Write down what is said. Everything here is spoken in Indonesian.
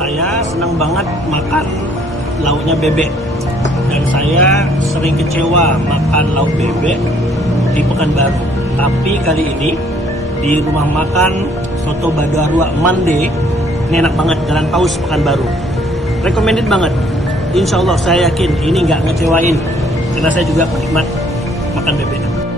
Saya senang banget makan lauknya bebek. Dan saya sering kecewa makan lauk bebek di Pekanbaru. Tapi kali ini di rumah makan Soto Badarua Mande, ini enak banget, Jalan Paus Pekanbaru. Recommended banget. Insya Allah saya yakin ini nggak ngecewain, karena saya juga penikmat makan bebek.